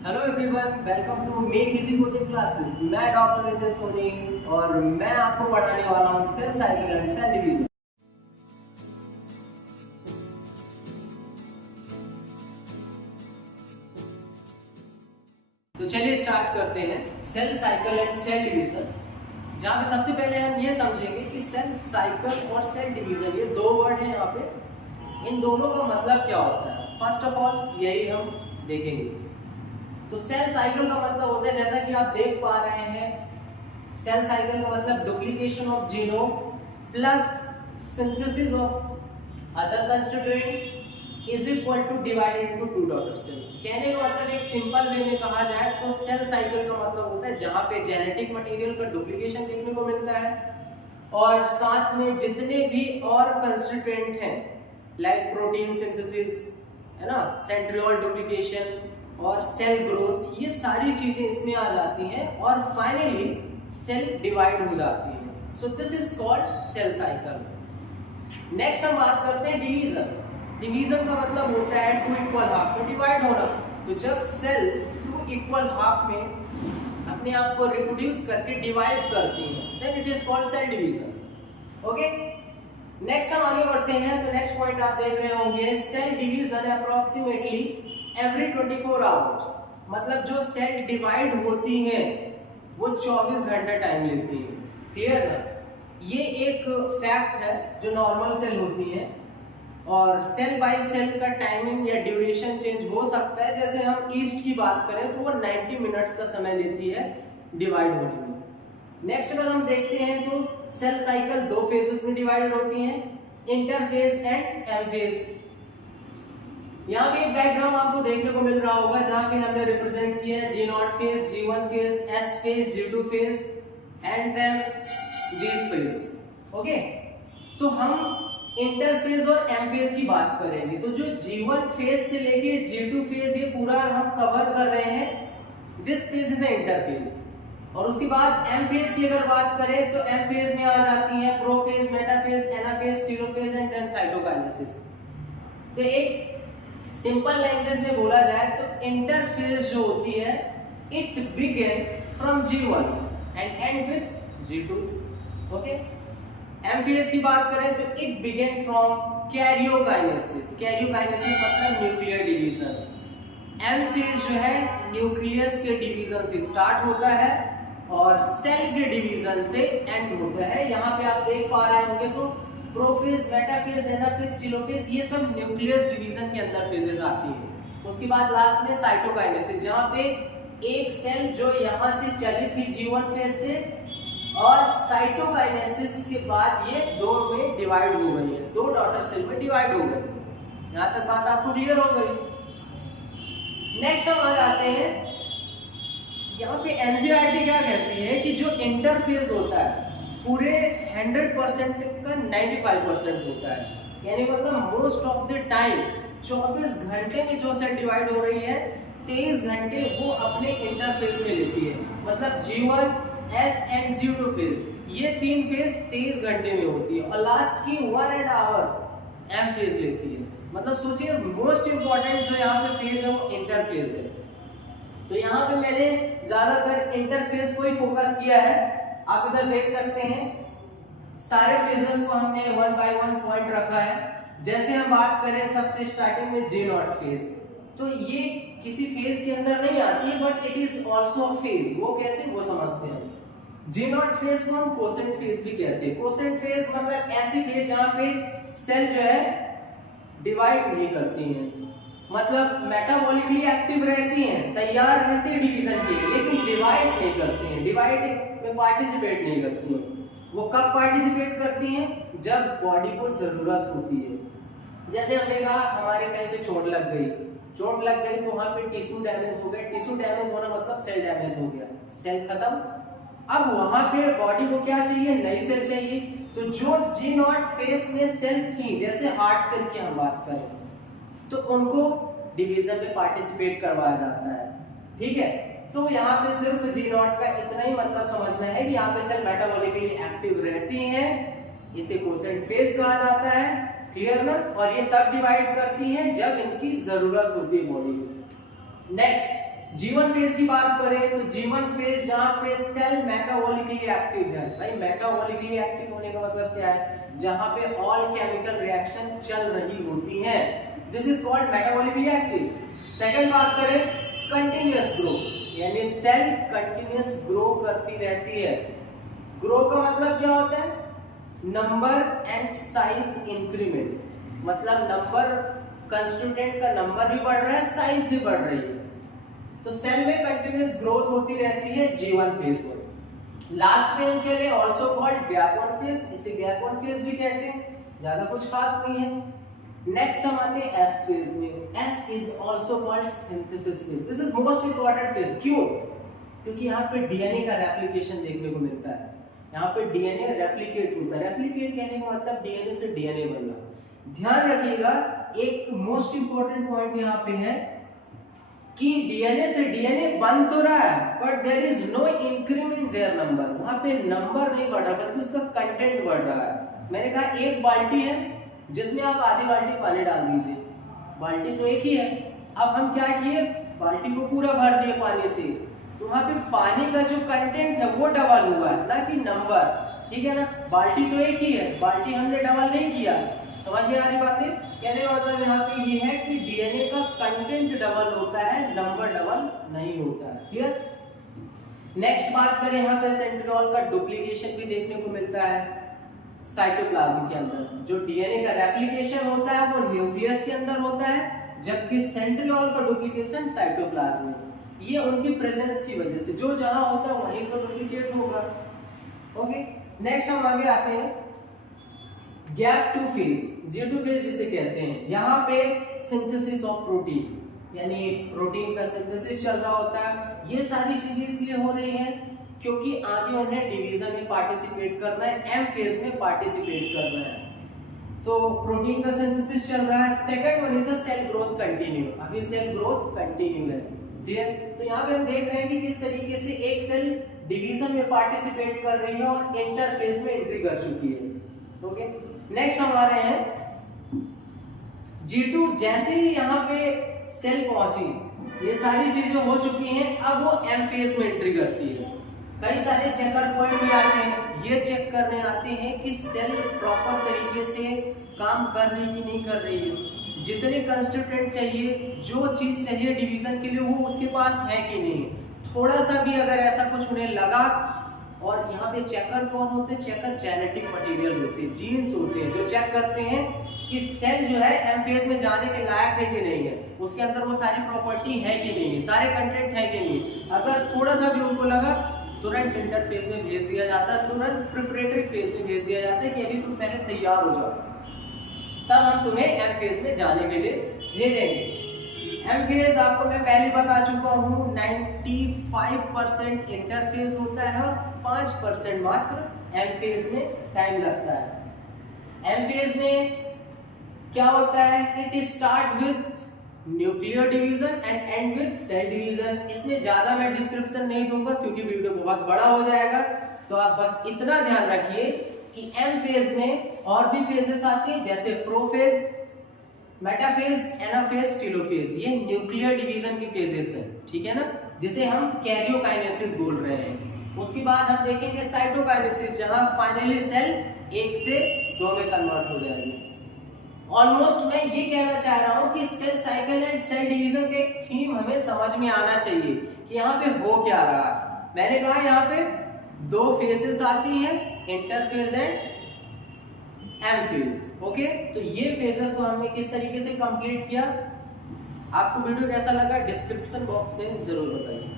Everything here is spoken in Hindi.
Hello everyone, welcome to make easy coaching classes. मैं डॉक्टर नितिन सोनी और मैं आपको पढ़ाने वाला हूँ cell cycle and cell division. तो चलिए स्टार्ट करते हैं cell cycle and cell division, जहाँ पे सबसे पहले हम ये समझेंगे कि सेल साइकिल और सेल डिवीजन ये दो वर्ड हैं। यहाँ पे इन दोनों का मतलब क्या होता है, फर्स्ट ऑफ ऑल यही हम देखेंगे। तो सेल साइकिल का मतलब होता है, जैसा कि आप देख पा रहे हैं, सेल साइकिल का मतलब duplication of genome plus synthesis of other constituent is equal to divided into two daughter cell. कहने का मतलब एक सिंपल वे में कहा जाए तो सेल साइकिल का मतलब होता है जहां पे जेनेटिक मटेरियल का डुप्लीकेशन देखने को मिलता है और साथ में जितने भी और कंस्टिट्यूएंट हैं लाइक प्रोटीन सिंथेसिस, है ना, सेंट्रियोल डुप्लीकेशन और सेल ग्रोथ, ये सारी चीजें इसमें आ जाती हैं और फाइनली सेल डिवाइड हो जाती है। So this is called cell cycle. Next हम बात करते हैं डिवीजन। डिवीजन का मतलब होता है टू इक्वल हाफ में डिवाइड होना। तो जब सेल टू इक्वल हाफ में अपने आप को रिप्रोड्यूस करके डिवाइड करती है then it is called cell division. Okay, next हम आगे बढ़ते हैं। तो नेक्स्ट पॉइंट आप देख रहे होंगे, cell division approximately every 24 hours. मतलब जो सेल डिवाइड होती हैं वो 24 घंटे टाइम लेती है। क्लियर ना? ये एक फैक्ट है जो नॉर्मल सेल होती है और सेल बाय सेल का टाइमिंग या ड्यूरेशन चेंज हो सकता है। जैसे हम ईस्ट की बात करें तो वो 90 मिनट्स का समय लेती है डिवाइड होने में। नेक्स्ट अगर हम देखते हैं तो सेल साइकिल दो फेजेस में डिवाइडेड होती हैं, इंटरफेज एंड एमफेज। यहाँ पे एक डायग्राम आपको देखने को मिल रहा होगा जहाँ पे हमने रिप्रेजेंट किया है G0 phase, G1 phase, S phase, G2 phase and then this phase. Okay, तो हम इंटरफेज और एम फेज की बात करेंगे। तो जो G1 फेज से लेके G2 फेज ये पूरा हम कवर कर रहे हैं। This phase is interphase. और उसके बाद एम फेज की अगर बात करें तो एम फेज में आ जाती है prophase, metaphase, anaphase, telophase and then cytokinesis. तो एक सिंपल लैंग्वेज में बोला जाए तो इंटरफेज जो होती है it begin from G1 and end with G2। Okay, M phase की बात करें तो it begin from karyokinesis. Karyokinesis मतलब न्यूक्लियर डिवीजन। एम फेज जो है न्यूक्लियस के डिवीजन से स्टार्ट होता है और सेल के डिवीजन से एंड होता है। यहाँ पे आप देख पा रहे होंगे तो प्रोफेज, मेटाफेज, एनाफेज, टेलोफेज ये सब न्यूक्लियस डिवीजन के अंदर फेजेस आती है। उसके बाद लास्ट में साइटोकाइनेसिस, जहाँ पे एक सेल जो यहाँ से चली थी G1 फेज से और साइटोकाइनेसिस के बाद ये दो में डिवाइड हो गई है, दो डॉटर सेल में डिवाइड हो गई। यहाँ तक बात आपको क्लियर हो गई। नेक्स्ट हम आ जाते हैं, यहाँ पे एनसीईआरटी क्या कहती है कि जो इंटरफेज होता है पूरे 100% का 95% होता है। यानी मतलब मोस्ट ऑफ द टाइम 24 घंटे में जो सेल डिवाइड हो रही है 23 घंटे वो अपने इंटरफेज में लेती है। मतलब G1, S and G2 phase ये तीन फेज 23 घंटे में होती है और लास्ट की 1 आवर M फेज लेती है। मतलब सोचिए मोस्ट इंपॉर्टेंट जो यहाँ पे फेज है वो इंटरफेज है। तो यहाँ पे मैंने ज्यादातर इंटरफेज को ही फोकस किया है। आप इधर देख सकते हैं सारे फेजेस को हमने 1 बाय 1 पॉइंट रखा है। जैसे हम बात करें सबसे स्टार्टिंग में G0 फेज, तो ये किसी फेज के अंदर नहीं आती है but it is also a phase. वो कैसे, वो समझते हैं। G0 फेज को हम कोसेंट फेज भी कहते हैं। कोसेंट फेज मतलब ऐसी फेज जहाँ पे सेल जो है डिवाइड नहीं करती हैं, मतलब मेटाबॉलिकली एक्टिव रहती हैं, तैयार रहती है डिवीजन के लिए, लेकिन डिवाइड नहीं करती हैं, डिवाइड में पार्टिसिपेट नहीं करती हैं। वो कब पार्टिसिपेट करती हैं? जब बॉडी को जरूरत होती है। जैसे हमने कहा हमारे कहीं पे चोट लग गई तो वहां पे टिश्यू डैमेज हो गया। टिश्यू डैमेज होना मतलब सेल डैमेज हो गया, सेल खत्म। अब वहां पे बॉडी को क्या चाहिए? नई सेल चाहिए। तो जो G0 फेज में सेल थी, जैसे हार्ट सेल की हम बात करें, तो उनको डिवीजन में पार्टिसिपेट करवाया जाता है। ठीक है, तो यहाँ पे सिर्फ G0 का इतना ही मतलब समझना है कि यहाँ पे सेल मेटाबॉलिकली एक्टिव रहती हैं, इसे कोसेंट फेज कहा जाता है। क्लियर ना? और ये तब डिवाइड करती हैं जब इनकी जरूरत होती है बॉडी को। नेक्स्ट G1 फेज की बात करें तो G1 फेज जहां पे सेल मेटाबॉलिकली एक्टिव है। भाई मेटाबॉलिकली एक्टिव होने का मतलब क्या है, जहां पे ऑल केमिकल रिएक्शन चल रही होती है, this is called metabolically active. Second बात करें कंटीन्यूअस ग्रो, यानी सेल कंटीन्यूअस ग्रो करती रहती है। ग्रो का मतलब क्या होता है, नंबर एंड साइज इंक्रीमेंट, मतलब नंबर कंस्टिट्यूएंट का नंबर भी बढ़ रहा है, साइज भी बढ़ रही है। तो सेल में कंटीन्यूअस ग्रोथ होती रहती है G1 फेज में। लास्ट में हम चले also called gap one phase, इसे गैप वन फेज भी कहते हैं, ज्यादा कुछ खास नहीं है। नेक्स्ट हम आते हैं S फेज में। S is also called synthesis phase, this is most important phase. क्यों? क्योंकि यहाँ पे डीएनए का रेप्लिकेशन देखने को मिलता है, यहाँ पे डीएनए रेप्लिकेट होता है। रेप्लिकेट कहने का मतलब डीएनए से डीएनए बनना। ध्यान रखिएगा एक मोस्ट इंपॉर्टेंट पॉइंट यहाँ पे है कि डीएनए से डीएनए बन तो रहा है but there is no increment there number, वहां पे नंबर नहीं बढ़ रहा बल्कि उसका कंटेंट बढ़ रहा है। मैंने कहा एक बाल्टी है जिसमें आप आधी बाल्टी पानी डाल दीजिए, बाल्टी तो एक ही है। अब हम क्या किए, बाल्टी को पूरा भर दिए पानी से, तो वहां पे पानी का जो कंटेंट है वो डबल हुआ है, ना कि नंबर, ठीक है ना। बाल्टी तो एक ही है, बाल्टी हमने डबल नहीं किया। समझ में आ रही बातें? कहने का मतलब यहाँ पे ये है कि डीएनए का कंटेंट डबल होता है, नंबर डबल नहीं होता है। क्लियर? नेक्स्ट बात करें यहाँ पे सेंट्रियोल का डुप्लीकेशन भी देखने को मिलता है साइटोप्लाज्म के अंदर। जो डीएनए का रेप्लिकेशन होता है वो न्यूक्लियस के अंदर होता है, जबकि सेंट्रियोल का डुप्लीकेशन साइटोप्लाज्म में। ये उनकी प्रेजेंस की वजह से, जो जहां होता है वहीं तो डुप्लीकेट होगा। ओके, नेक्स्ट हम आगे आते हैं gap two phase, G2 phase जिसे कहते हैं। यहाँ पे सिंथेसिस ऑफ प्रोटीन, यानी प्रोटीन का सिंथेसिस चल रहा होता है। ये सारी चीजें इसलिए हो रही हैं क्योंकि आगे उन्हें डिवीजन में पार्टिसिपेट करना है, M फेज में पार्टिसिपेट करना है, तो प्रोटीन का सिंथेसिस चल रहा है। Second one is a cell growth continue, अभी सेल ग्रोथ कंटिन्यू है, ठीक है। तो यहाँ पे हम देख रहे हैं कि किस तरीके से एक सेल डिवीजन में पार्टिसिपेट कर रही है और इंटरफेज में एंट्री कर चुकी है। ओके, नेक्स्ट हम आ रहे हैं G2। जैसे ही यहाँ पे सेल पहुंची, ये सारी चीजें हो चुकी हैं, अब वो M फेज में एंट्री करती है। कई सारे चेकर पॉइंट भी आते हैं, ये चेक करने आते हैं कि सेल प्रॉपर तरीके से काम कर रही कि नहीं कर रही है, जितने कंस्टिट्यूएंट चाहिए, जो चीज चाहिए डिवीजन के लिए वो उसके पास है कि नहीं। थोड़ा सा भी अगर ऐसा कुछ उन्हें लगा, और यहाँ पे चेकर कौन होते हैं, चेकर जेनेटिक मटेरियल होते हैं, जीन्स होते हैं, जो चेक करते हैं कि सेल जो है M फेज में जाने के लायक है कि नहीं है, उसके अंदर वो सारी प्रॉपर्टी है कि नहीं है, सारे कंटेंट है कि नहीं। अगर थोड़ा सा भी उनको लगा, तुरंत इंटरफेज में भेज दिया जाता है, तुरंत प्रिपरेटरी फेज में भेज दिया जाता है कि अभी तुम पहले तैयार हो जाओ, तब हम तुम्हें M फेज में जाने के लिए भेजेंगे। M फेज आपको मैं पहले बता चुका हूँ 95% इंटरफेज होता है और 5% मात्र M फेज में टाइम लगता है। M फेज में क्या होता है, it start with nuclear division and end with cell division. इसमें ज्यादा मैं डिस्क्रिप्शन नहीं दूंगा क्योंकि वीडियो बहुत बड़ा हो जाएगा, तो आप बस इतना ध्यान रखिए कि M फेज में और भी फेजेस आती हैं, जैसे प्रोफेज, मेटाफेज, एनाफेज, टेलोफेज। ये न्यूक्लियर डिवीजन की फेजेस हैं, ठीक है ना, जिसे हम कैरियोकाइनेसिस बोल रहे हैं। उसके बाद हम देखेंगे साइटोकाइनेसिस, जहां फाइनली सेल 1 से 2 में कन्वर्ट हो जाएगी। ऑलमोस्ट मैं ये कहना चाह रहा हूं कि cell cycle and cell division का एक थीम हमें समझ में आना चाहिए कि यहाँ पे हो क्या रहा है। मैंने कहा यहाँ पे 2 फेजेस आती हैं, interphase and M phase. Okay, तो ये फेजेस को हमने किस तरीके से कंप्लीट किया, आपको वीडियो कैसा लगा डिस्क्रिप्शन बॉक्स में जरूर बताइए।